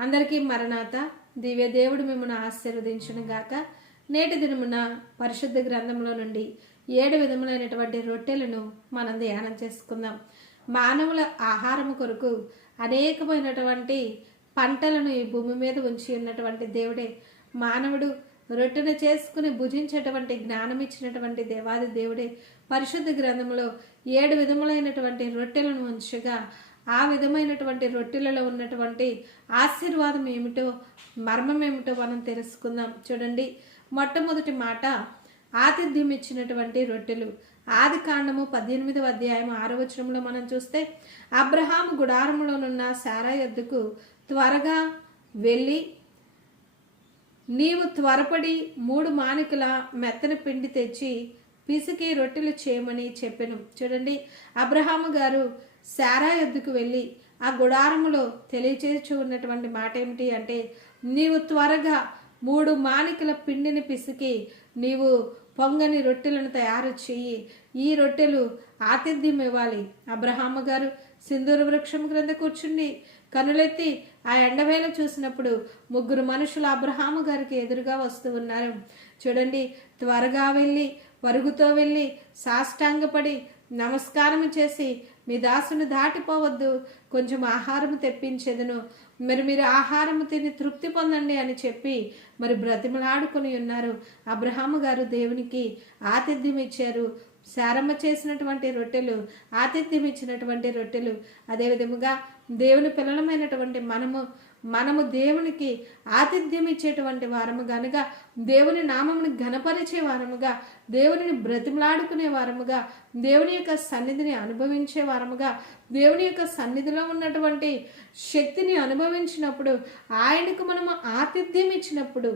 అందరికీ మరణాత. దివ్య దేవుడు మిమ్మల్ని ఆశీర్వదించును గాక. నేటి దినమున పరిశుద్ధ గ్రంథంలో నుండి ఏడు విధములైనటువంటి రొట్టెలను మనం ధ్యానం చేసుకుందాం. మానవుల ఆహారం కొరకు అనేకమైనటువంటి పంటలను ఈ భూమి మీద ఉంచి ఉన్నటువంటి దేవుడే. మానవుడు రొట్టెను చేసుకుని భుజించేటువంటి జ్ఞానం ఇచ్చినటువంటి దేవాది దేవుడే. పరిశుద్ధ గ్రంథంలో ఏడు విధములైనటువంటి రొట్టెలను ఉంచగా ఆ విధమైనటువంటి రొట్టెలలో ఉన్నటువంటి ఆశీర్వాదం ఏమిటో మర్మం ఏమిటో మనం తెలుసుకుందాం. చూడండి. మొట్టమొదటి మాట ఆతిథ్యం ఇచ్చినటువంటి రొట్టెలు. ఆది కాండము పద్దెనిమిదవ అధ్యాయం ఆరో వచనంలో మనం చూస్తే అబ్రహాం గుడారములోనున్న సారా యొద్దకు త్వరగా వెళ్ళి నీవు త్వరపడి మూడు మానికల మెత్తని పిండి తెచ్చి పిసికి రొట్టెలు చేయమని చెప్పాను. చూడండి. అబ్రహాము గారు శారా ఎద్దుకు వెళ్ళి ఆ గుడారములో తెలియచేసి ఉన్నటువంటి మాట ఏమిటి అంటే నీవు త్వరగా మూడు మానికల పిండిని పిసికి నీవు పొంగని రొట్టెలను తయారు చేయి ఈ రొట్టెలు ఆతిథ్యం ఇవ్వాలి. అబ్రహాము గారు సింధూర వృక్షం క్రింద కూర్చుండి కనులెత్తి ఆ ఎండవేళ చూసినప్పుడు ముగ్గురు మనుషులు అబ్రహాము గారికి ఎదురుగా వస్తూ ఉన్నారు. చూడండి త్వరగా వెళ్ళి పరుగుతో వెళ్ళి సాష్టాంగపడి నమస్కారం చేసి మీ దాసును దాటిపోవద్దు. కొంచెం ఆహారం తెప్పించేదను. మరి మీరు ఆహారం తిని తృప్తి పొందండి అని చెప్పి మరి బ్రతిమలాడుకుని ఉన్నారు. అబ్రహాము గారు దేవునికి ఆతిథ్యం ఇచ్చారు. శారమ్మ చేసినటువంటి రొట్టెలు ఆతిథ్యం ఇచ్చినటువంటి రొట్టెలు. అదేవిధముగా దేవుని పిల్లలమైనటువంటి మనము మనము దేవునికి ఆతిథ్యం ఇచ్చేటువంటి వారము గనుక దేవుని నామముని ఘనపరిచే వారముగా దేవునిని బ్రతిమలాడుకునే వారముగా దేవుని యొక్క సన్నిధిని అనుభవించే వారముగా దేవుని యొక్క సన్నిధిలో ఉన్నటువంటి శక్తిని అనుభవించినప్పుడు ఆయనకు మనము ఆతిథ్యం ఇచ్చినప్పుడు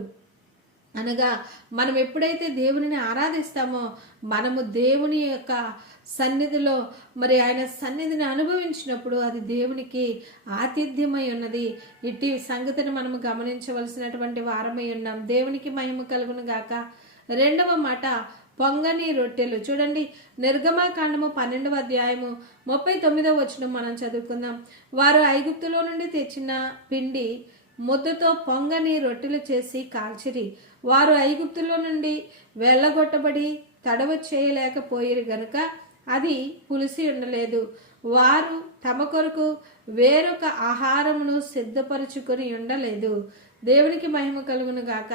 అనగా మనం ఎప్పుడైతే దేవునిని ఆరాధిస్తామో మనము దేవుని యొక్క సన్నిధిలో మరి ఆయన సన్నిధిని అనుభవించినప్పుడు అది దేవునికి ఆతిథ్యమై ఉన్నది. ఇట్టి సంగతిని మనము గమనించవలసినటువంటి వారమై ఉన్నాం. దేవునికి మహిమ కలుగును గాక. రెండవ మాట పొంగని రొట్టెలు. చూడండి నిర్గమాకాండము పన్నెండవ అధ్యాయము ముప్పై తొమ్మిదవ వచనం మనం చదువుకుందాం. వారు ఐగుప్తులో నుండి తెచ్చిన పిండి ముద్దతో పొంగని రొట్టెలు చేసి కాల్చిరి. వారు ఐగుప్తులో నుండి వెళ్ళగొట్టబడి తడవ చేయలేకపోయిరు గనుక అది పులిసి ఉండలేదు. వారు తమ కొరకు వేరొక ఆహారమును సిద్ధపరుచుకొని ఉండలేదు. దేవునికి మహిమ కలుగును గాక.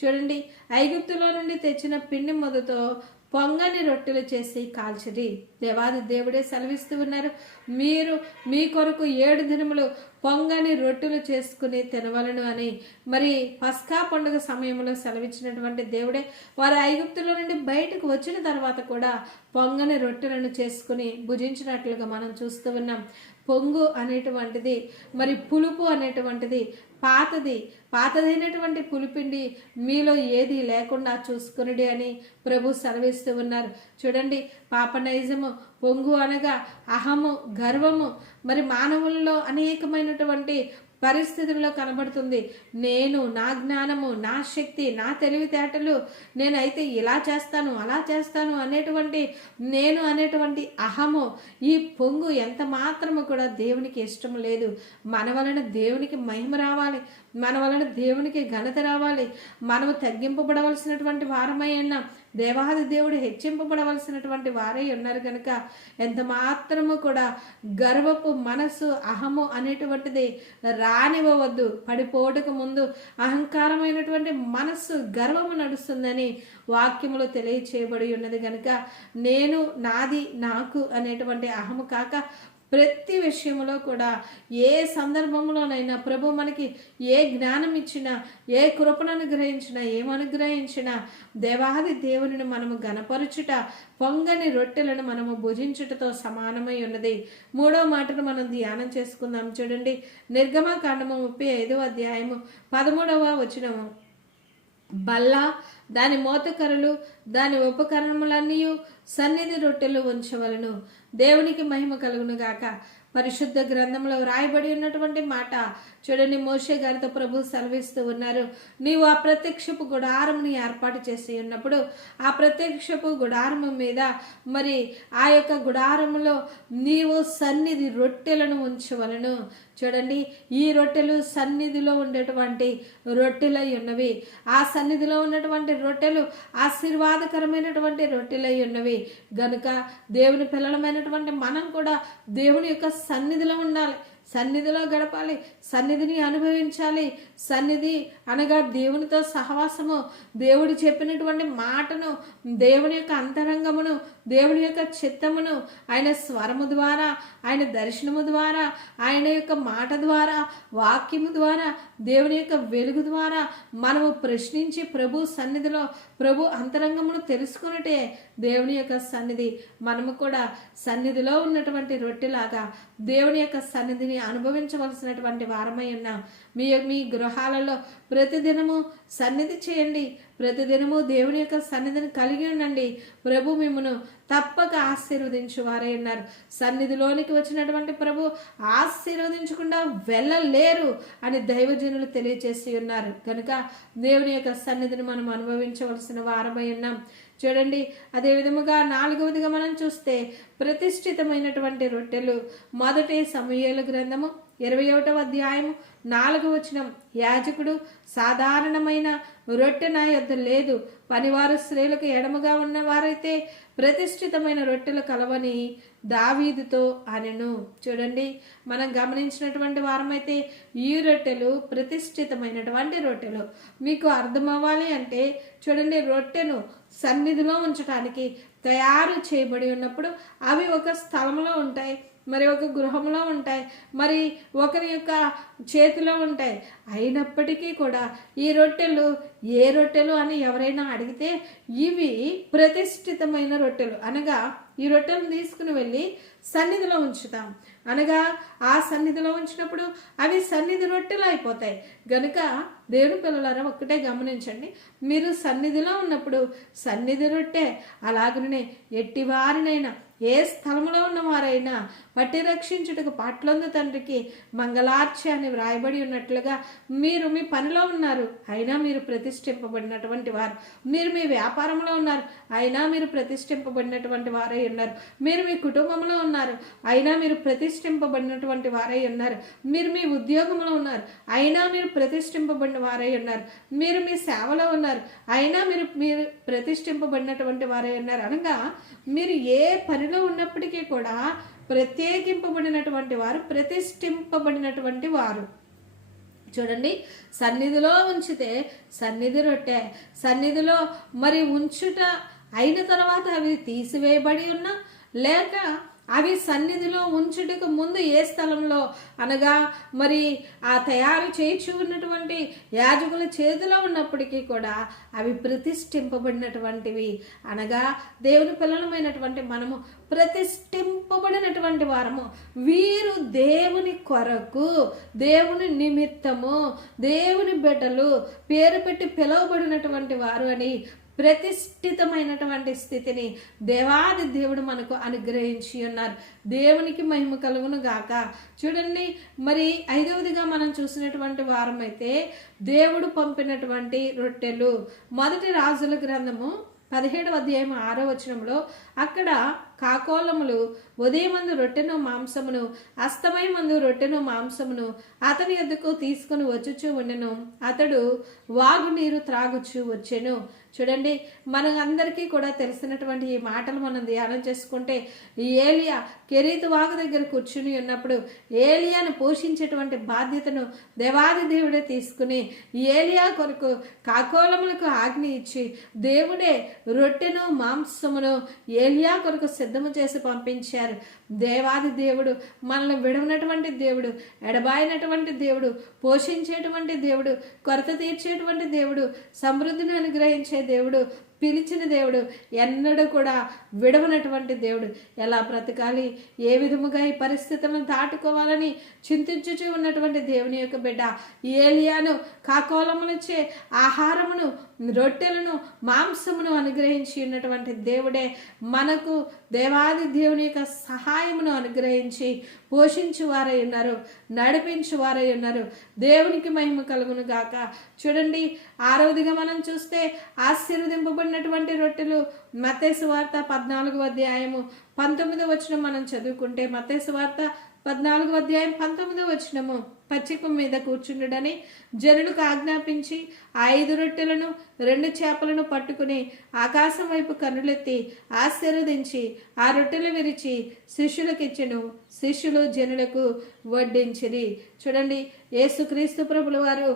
చూడండి ఐగుప్తులో నుండి తెచ్చిన పిండి మొదతో పొంగని రొట్టెలు చేసి కాల్చిరి దేవాది దేవుడే సెలవిస్తూ ఉన్నారు. మీరు మీ కొరకు ఏడు దినములు పొంగని రొట్టెలు చేసుకుని తినవలను అని. మరి పస్కా పండుగ సమయంలో సెలవిచ్చినటువంటి దేవుడే వారు ఐగుప్తులో నుండి బయటకు వచ్చిన తర్వాత కూడా పొంగని రొట్టెలను చేసుకుని భుజించినట్లుగా మనం చూస్తూ ఉన్నాం. పొంగు అనేటువంటిది మరి పులుపు అనేటువంటిది పాతది. పాతదైనటువంటి పులిపిండి మీలో ఏది లేకుండా చూసుకునిడి అని ప్రభు సెలవిస్తూ ఉన్నారు. చూడండి పాపనైజము పొంగు అనగా అహము గర్వము మరి మానవుల్లో అనేకమైనటువంటి పరిస్థితుల్లో కనబడుతుంది. నేను నా జ్ఞానము నా శక్తి నా తెలివితేటలు నేనైతే ఇలా చేస్తాను అలా చేస్తాను అనేటువంటి నేను అనేటువంటి అహము ఈ పొంగు ఎంత మాత్రము కూడా దేవునికి ఇష్టం లేదు. మన వలన దేవునికి మహిమ రావాలి. మన వలన దేవునికి ఘనత రావాలి. మనము తగ్గింపబడవలసినటువంటి వారమై ఉన్నాం దేవాది దేవుడు హెచ్చింపబడవలసినటువంటి వారై ఉన్నారు కనుక ఎంత మాత్రము కూడా గర్వపు మనసు అహము అనేటువంటిది రానివ్వవద్దు. పడిపోవటకు ముందు అహంకారమైనటువంటి మనస్సు గర్వము నడుస్తుందని వాక్యములో తెలియచేయబడి ఉన్నది కనుక నేను నాది నాకు అనేటువంటి అహము కాక ప్రతి విషయంలో కూడా ఏ సందర్భంలోనైనా ప్రభు మనకి ఏ జ్ఞానం ఇచ్చినా ఏ కృపను అనుగ్రహించినా ఏమనుగ్రహించినా దేవాది దేవుని మనము గనపరుచుట పొంగని రొట్టెలను మనము భుజించుటతో సమానమై ఉన్నది. మూడో మాటను మనం ధ్యానం చేసుకుందాం. చూడండి నిర్గమకాండము ముప్పై ఐదవ అధ్యాయము పదమూడవ వచనము. బల్ల దాని మోతకరలు దాని ఉపకరణములన్నీ సన్నిధి రొట్టెలు ఉంచవలను దేవునికి మహిమ కలుగును గాక పరిశుద్ధ గ్రంథంలో వ్రాయబడి ఉన్నటువంటి మాట చూడండి మోషే గారితో ప్రభు సెలవిస్తూ ఉన్నారు. నీవు ఆ ప్రత్యక్షపు గుడారముని ఏర్పాటు చేసి ఉన్నప్పుడు ఆ ప్రత్యక్షపు గుడారము మీద మరి ఆ యొక్క గుడారములో నీవు సన్నిధి రొట్టెలను ఉంచవలను. చూడండి ఈ రొట్టెలు సన్నిధిలో ఉండేటువంటి రొట్టెలై ఉన్నవి. ఆ సన్నిధిలో ఉన్నటువంటి రొట్టెలు ఆశీర్వాదకరమైనటువంటి రొట్టెలై ఉన్నవి. గనుక దేవుని పిల్లలమైనటువంటి మనం కూడా దేవుని యొక్క సన్నిధిలో ఉండాలి. సన్నిధిలో గడపాలి సన్నిధిని అనుభవించాలి. సన్నిధి అనగా దేవునితో సహవాసము. దేవుడు చెప్పినటువంటి మాటను దేవుని యొక్క అంతరంగమును దేవుని యొక్క చిత్తమును ఆయన స్వరము ద్వారా ఆయన దర్శనము ద్వారా ఆయన యొక్క మాట ద్వారా వాక్యము ద్వారా దేవుని యొక్క వెలుగు ద్వారా మనము ప్రశ్నించి ప్రభు సన్నిధిలో ప్రభు అంతరంగమును తెలుసుకున్నట్టే దేవుని యొక్క సన్నిధి. మనము కూడా సన్నిధిలో ఉన్నటువంటి రొట్టెలాగా దేవుని యొక్క సన్నిధిని అనుభవించవలసినటువంటి వారమై ఉన్నాం. మీ మీ గృహాలలో ప్రతిదినము సన్నిధి చేయండి. ప్రతిదినము దేవుని యొక్క సన్నిధిని కలిగి ఉండండి. ప్రభు మిమ్మను తప్పక ఆశీర్వదించు వారే ఉన్నారు సన్నిధిలోనికి వచ్చినటువంటి ప్రభు ఆశీర్వదించకుండా వెళ్ళలేరు అని దైవజనులు తెలియజేసి ఉన్నారు. కనుక దేవుని యొక్క సన్నిధిని మనం అనుభవించవలసిన వారమై ఉన్నాం. చూడండి అదే విధముగా నాలుగవదిగా మనం చూస్తే ప్రతిష్ఠితమైనటువంటి రొట్టెలు. మొదటి సమూహల గ్రంథము ఇరవై ఒకటవ అధ్యాయము నాలుగు వచనం. యాజకుడు సాధారణమైన రొట్టె నా యొద్ద లేదు. పనివారు స్త్రీలకు ఎడమగా ఉన్నవారైతే ప్రతిష్ఠితమైన రొట్టెలు కలవని దావీదుతో అనెను. చూడండి మనం గమనించినటువంటి వారమైతే ఈ రొట్టెలు ప్రతిష్ఠితమైనటువంటి రొట్టెలు. మీకు అర్థమవ్వాలి అంటే చూడండి రొట్టెను సన్నిధిలో ఉంచడానికి తయారు చేయబడి ఉన్నప్పుడు అవి ఒక స్థలంలో ఉంటాయి. మరి ఒక గృహంలో ఉంటాయి. మరి ఒకరి యొక్క చేతిలో ఉంటాయి. అయినప్పటికీ కూడా ఈ రొట్టెలు ఏ రొట్టెలు అని ఎవరైనా అడిగితే ఇవి ప్రతిష్ఠితమైన రొట్టెలు. అనగా ఈ రొట్టెలను తీసుకుని వెళ్ళి సన్నిధిలో ఉంచుతాం. అనగా ఆ సన్నిధిలో ఉంచినప్పుడు అవి సన్నిధి రొట్టెలు అయిపోతాయి. గనుక దేవుని పిల్లలారా ఒక్కటే గమనించండి. మీరు సన్నిధిలో ఉన్నప్పుడు సన్నిధి రొట్టె అలాగనే ఎట్టి వారినైనా ఏ స్థలంలో ఉన్నవారైనా పట్టి రక్షించుటకు పాటలందు తండ్రికి మంగళార్చి అని వ్రాయబడి ఉన్నట్లుగా మీరు మీ పనిలో ఉన్నారు. అయినా మీరు ప్రతిష్ఠింపబడినటువంటి వారు. మీరు మీ వ్యాపారంలో ఉన్నారు. అయినా మీరు ప్రతిష్ఠింపబడినటువంటి వారై ఉన్నారు. మీరు మీ కుటుంబంలో ఉన్నారు. అయినా మీరు ప్రతిష్ఠింపబడినటువంటి వారై ఉన్నారు. మీరు మీ ఉద్యోగంలో ఉన్నారు. అయినా మీరు ప్రతిష్ఠింపబడిన వారై ఉన్నారు. మీరు మీ సేవలో ఉన్నారు. అయినా మీరు మీరు ప్రతిష్ఠింపబడినటువంటి వారై ఉన్నారు అనగా మీరు ఏ పనిలో ఉన్నప్పటికీ కూడా ప్రత్యేకింపబడినటువంటి వారు ప్రతిష్ఠింపబడినటువంటి వారు. చూడండి సన్నిధిలో ఉంచితే సన్నిధి రొట్టె సన్నిధిలో మరి ఉంచుట అయిన తర్వాత అవి తీసివేయబడి ఉన్నా లేక అవి సన్నిధిలో ఉంచుటకు ముందు ఏ స్థలంలో అనగా మరి ఆ తయారు చేయించు ఉన్నటువంటి యాజకుల చేతిలో ఉన్నప్పటికీ కూడా అవి ప్రతిష్ఠింపబడినటువంటివి. అనగా దేవుని పిల్లలమైనటువంటి మనము ప్రతిష్ఠింపబడినటువంటి వారము. వీరు దేవుని కొరకు దేవుని నిమిత్తము దేవుని బిడ్డలు పేరు పెట్టి పిలువబడినటువంటి వారు అని ప్రతిష్ఠితమైనటువంటి స్థితిని దేవాది దేవుడు మనకు అనుగ్రహించి ఉన్నారు. దేవునికి మహిమ కలుగును గాక. చూడండి మరి ఐదవదిగా మనం చూసినటువంటి వారం అయితే దేవుడు పంపినటువంటి రొట్టెలు. మొదటి రాజుల గ్రంథము పదిహేడవ అధ్యాయం ఆరో వచనంలో అక్కడ కాకోలములు ఉదయమందు రొట్టెను మాంసమును అస్తమయమందు రొట్టెను మాంసమును అతని ఎద్దుకు తీసుకుని వచ్చుచూ ఉండెను. అతడు వాగు నీరు త్రాగుచూ వచ్చెను. చూడండి మన అందరికీ కూడా తెలిసినటువంటి ఈ మాటలు మనం ధ్యానం చేసుకుంటే ఏలియా కెరీతు వాగు దగ్గర కూర్చుని ఉన్నప్పుడు ఏలియాను పోషించేటువంటి బాధ్యతను దేవాది దేవుడే తీసుకుని ఏలియా కొరకు కాకోలములకు ఆజ్ఞ ఇచ్చి దేవుడే రొట్టెను మాంసమును ఏలియా కొరకు సిద్ధము చేసి పంపించారు. దేవాది దేవుడు మనల్ని విడవనటువంటి దేవుడు ఎడబాయినటువంటి దేవుడు పోషించేటువంటి దేవుడు కొరత తీర్చేటువంటి దేవుడు సమృద్ధిని అనుగ్రహించే దేవుడు పిలిచిన దేవుడు ఎన్నడూ కూడా విడవనటువంటి దేవుడు. ఎలా బ్రతకాలి? ఏ విధముగా ఈ పరిస్థితులను దాటుకోవాలని చింతించుచూ ఉన్నటువంటి దేవుని యొక్క బిడ్డ ఏలియాను కాకోలమునిచ్చే ఆహారమును రొట్టెలను మాంసమును అనుగ్రహించి ఉన్నటువంటి దేవుడే మనకు దేవాది దేవుని యొక్క సహాయమును అనుగ్రహించి పోషించు వారై ఉన్నారు నడిపించు వారై ఉన్నారు. దేవునికి మహిమ కలుగును గాక. చూడండి ఆరవదిగా మనం చూస్తే ఆశీర్వదింపబడినటువంటి రొట్టెలు మతేసు వార్త పద్నాలుగు అధ్యాయము పంతొమ్మిది వచ్చిన మనం చదువుకుంటే మతేసు వార్త పద్నాలుగు అధ్యాయం పంతొమ్మిదో వచ్చినము పచ్చిక మీద కూర్చుండడని జనులకు ఆజ్ఞాపించి ఆ ఐదు రొట్టెలను రెండు చేపలను పట్టుకుని ఆకాశం వైపు కన్నులెత్తి ఆశీర్వదించి ఆ రొట్టెలు విరిచి శిష్యులకిచ్చెను. శిష్యులు జనులకు వడ్డించిరి. చూడండి యేసుక్రీస్తు ప్రభుల వారు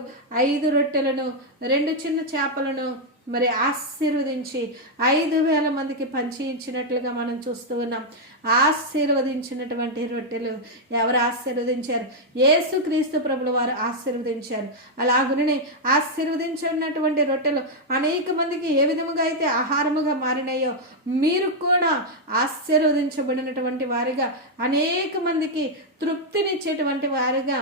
ఐదు రొట్టెలను రెండు చిన్న చేపలను మరి ఆశీర్వదించి ఐదు వేల మందికి పంచి ఇచ్చినట్లుగా మనం చూస్తూ ఉన్నాం. ఆశీర్వదించినటువంటి రొట్టెలు ఎవరు ఆశీర్వదించారు? యేసుక్రీస్తు ప్రభుల వారు ఆశీర్వదించారు. అలాగునే ఆశీర్వదించినటువంటి రొట్టెలు అనేక మందికి ఏ విధముగా అయితే ఆహారముగా మారినాయో మీరు కూడా ఆశీర్వదించబడినటువంటి వారిగా అనేక మందికి తృప్తినిచ్చేటువంటి వారిగా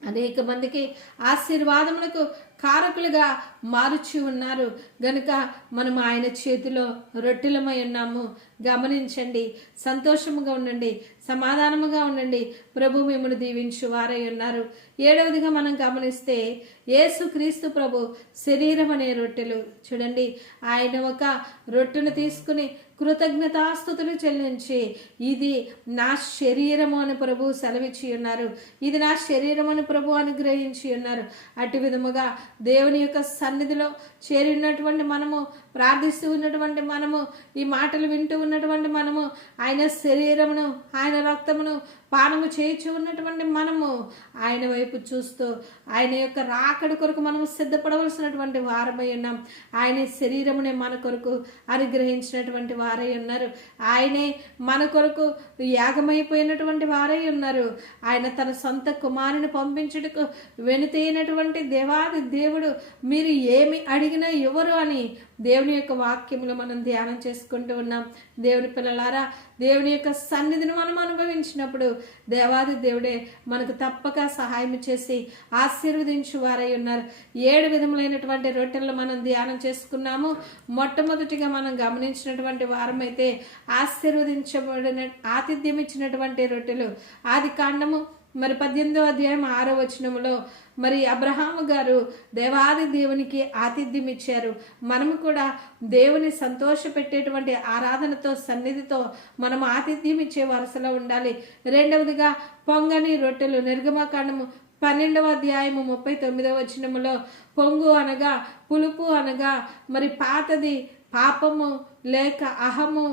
అనేక మందికి ఆశీర్వాదములకు కారకులుగా మారుచి ఉన్నారు. గనుక మనం ఆయన చేతిలో రొట్టెలమై ఉన్నాము. గమనించండి. సంతోషముగా ఉండండి. సమాధానముగా ఉండండి. ప్రభు మిమ్మల్ని దీవించు వారై ఉన్నారు. ఏడవదిగా మనం గమనిస్తే యేసు క్రీస్తు ప్రభు శరీరం అనే రొట్టెలు. చూడండి. ఆయన ఒక రొట్టెను తీసుకుని కృతజ్ఞతాస్థుతులు చెల్లించి ఇది నా శరీరము అని ప్రభు సెలవిచ్చి ఉన్నారు. ఇది నా శరీరం అని ప్రభు అనుగ్రహించి ఉన్నారు. అటు విధముగా దేవుని యొక్క సన్నిధిలో చేరినటువంటి మనము ప్రార్థిస్తూ ఉన్నటువంటి మనము ఈ మాటలు వింటూ ఉన్నటువంటి మనము ఆయన శరీరమును ఆయన రక్తమును పానము చేయించి ఉన్నటువంటి మనము ఆయన వైపు చూస్తూ ఆయన యొక్క రాకడి కొరకు మనము సిద్ధపడవలసినటువంటి వారమై ఉన్నాం. ఆయన శరీరమునే మన కొరకు అనుగ్రహించినటువంటి వారై ఉన్నారు. ఆయనే మన కొరకు యాగమైపోయినటువంటి వారై ఉన్నారు. ఆయన తన సొంత కుమారుని పంపించుటకు వెనుతైనటువంటి దేవాది దేవుడు మీరు ఏమి అడిగినా ఎవరు అని దేవుని యొక్క వాక్యములు మనం ధ్యానం చేసుకుంటూ ఉన్నాం. దేవుని పిల్లలారా దేవుని యొక్క సన్నిధిని మనం అనుభవించినప్పుడు దేవాది దేవుడే మనకు తప్పక సహాయం చేసి ఆశీర్వదించు వారై ఉన్నారు. ఏడు విధములైనటువంటి రొట్టెలను మనం ధ్యానం చేసుకున్నాము. మొట్టమొదటిగా మనం గమనించినటువంటి వారమైతే ఆశీర్వదించబడిన ఆతిథ్యం ఇచ్చినటువంటి రొట్టెలు. ఆది కాండము మరి పద్దెనిమిదో అధ్యాయం ఆరో వచనములో మరి అబ్రహాము గారు దేవాది దేవునికి ఆతిథ్యం ఇచ్చారు. మనము కూడా దేవుని సంతోషపెట్టేటువంటి ఆరాధనతో సన్నిధితో మనం ఆతిథ్యం ఇచ్చే వరుసలో ఉండాలి. రెండవదిగా పొంగని రొట్టెలు నిర్గమకాండము పన్నెండవ అధ్యాయము ముప్పై తొమ్మిదవ వచనములో పొంగు అనగా పులుపు అనగా మరి పాతది పాపము లేక అహము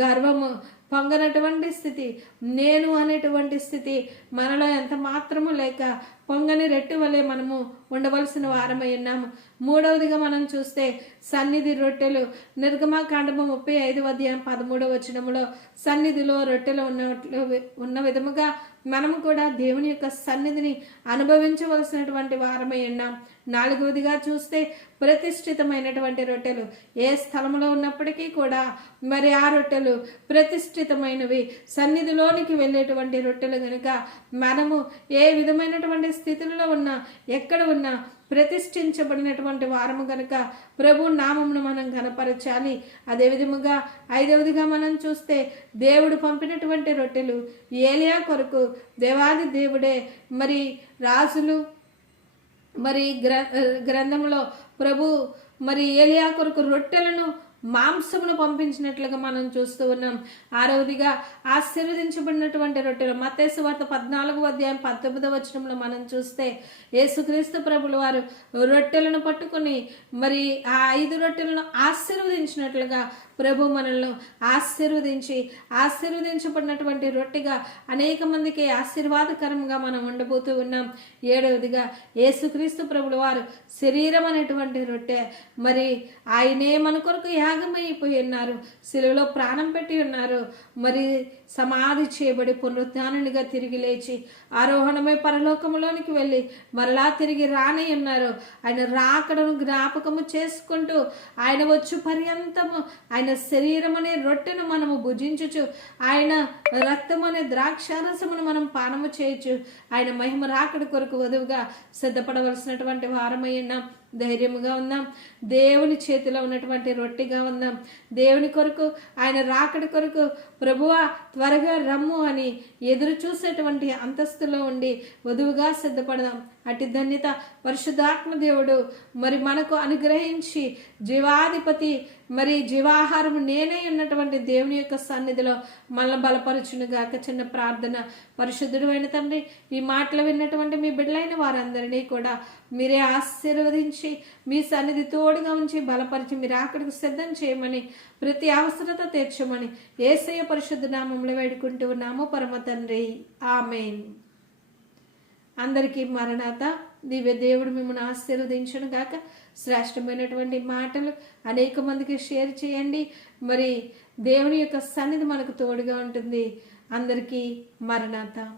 గర్వము పొంగనటువంటి స్థితి నేను అనేటువంటి స్థితి మనలో ఎంత మాత్రము లేక పొంగని రెట్టు వలె మనము ఉండవలసిన వారమై ఉన్నాము. మూడవదిగా మనం చూస్తే సన్నిధి రొట్టెలు. నిర్గమాకాండము ముప్పై ఐదు అధ్యాయం పదమూడవ వచనములో సన్నిధిలో రొట్టెలు ఉన్నట్లు ఉన్న విధముగా మనము కూడా దేవుని యొక్క సన్నిధిని అనుభవించవలసినటువంటి వారమై ఉన్నాం. నాలుగవదిగా చూస్తే ప్రతిష్ఠితమైనటువంటి రొట్టెలు. ఏ స్థలంలో ఉన్నప్పటికీ కూడా మరి ఆ రొట్టెలు ప్రతిష్ఠితమైనవి. సన్నిధిలోనికి వెళ్ళేటువంటి రొట్టెలు కనుక మనము ఏ విధమైనటువంటి స్థితులలో ఉన్నా ఎక్కడ ఉన్న ప్రతిష్ఠించబడినటువంటి వారము కనుక ప్రభు నామమును మనం కనపరచాలి అదే విధముగా ఐదవదిగా మనం చూస్తే దేవుడు పంపినటువంటి రొట్టెలు ఏలియా కొరకు దేవాది దేవుడే. మరి రాజులు మరి గ్ర గ్రంథంలో ప్రభు మరి ఏలియా కొరకు రొట్టెలను మాంసమును పంపించినట్లుగా మనం చూస్తూ ఉన్నాం. ఆరవదిగా ఆశీర్వదించబడినటువంటి రొట్టెలు. మతేసు వార్త పద్నాలుగు అధ్యాయం పంతొమ్మిదవ వచనంలో మనం చూస్తే యేసుక్రీస్తు ప్రభులు వారు రొట్టెలను పట్టుకొని మరి ఆ ఐదు రొట్టెలను ఆశీర్వదించినట్లుగా ప్రభు మనల్ని ఆశీర్వదించి ఆశీర్వదించబడినటువంటి రొట్టెగా అనేక మందికి ఆశీర్వాదకరంగా మనం ఉండబోతూ ఉన్నాం. ఏడవదిగా యేసుక్రీస్తు ప్రభుల వారు శరీరం అనేటువంటి రొట్టె. మరి ఆయనే మన కొరకు యాగమైపోయి ఉన్నారు. శిలువలో ప్రాణం పెట్టి ఉన్నారు. మరి సమాధి చేయబడి పునరుద్ధానునిగా తిరిగి లేచి ఆరోహణమై పరలోకంలోనికి వెళ్ళి మరలా తిరిగి రానై ఉన్నారు. ఆయన రాకడను జ్ఞాపకము చేసుకుంటూ ఆయన వచ్చు పర్యంతము ఆయన ఆయన శరీరం అనే రొట్టెను మనము భుజించుచు ఆయన రక్తం అనే ద్రాక్షారసమును మనం పానము చేయొచ్చు ఆయన మహిమ రాకడ కొరకు వధువుగా సిద్ధపడవలసినటువంటి వారమై ఉన్నాం. ధైర్యముగా ఉందాం దేవుని చేతిలో ఉన్నటువంటి రొట్టెగా ఉందాం దేవుని కొరకు ఆయన రాకడి కొరకు ప్రభువా త్వరగా రమ్ము అని ఎదురు చూసేటువంటి అంతస్తులో ఉండి వధువుగా సిద్ధపడదాం. అటు ధన్యత పరిశుద్ధాత్మ దేవుడు మరి మనకు అనుగ్రహించి జీవాధిపతి మరి జీవాహారం నేనే ఉన్నటువంటి దేవుని యొక్క సన్నిధిలో మనల్ని బలపరచును గాక చిన్న ప్రార్థన. పరిశుద్ధుడు అయిన తండ్రి ఈ మాటలు విన్నటువంటి మీ బిడ్డలైన వారందరినీ కూడా మీరే ఆశీర్వదించి మీ సన్నిధి తోడుగా ఉంచి బలపరిచి మీరు అక్కడికి సిద్ధం చేయమని ప్రతి అవసరత తీర్చమని ఏసయ్య పరిశుద్ధ నామంలో వేడుకుంటూ ఉన్నాము. పరమ తండ్రి. ఆమెన్. అందరికీ మరణాత దివ్య దేవుడు మిమ్మల్ని ఆశీర్వదించను గాక. శ్రేష్టమైనటువంటి మాటలు అనేక మందికి షేర్ చేయండి. మరి దేవుని యొక్క సన్నిధి మనకు తోడుగా ఉంటుంది. అందరికీ మరణాత.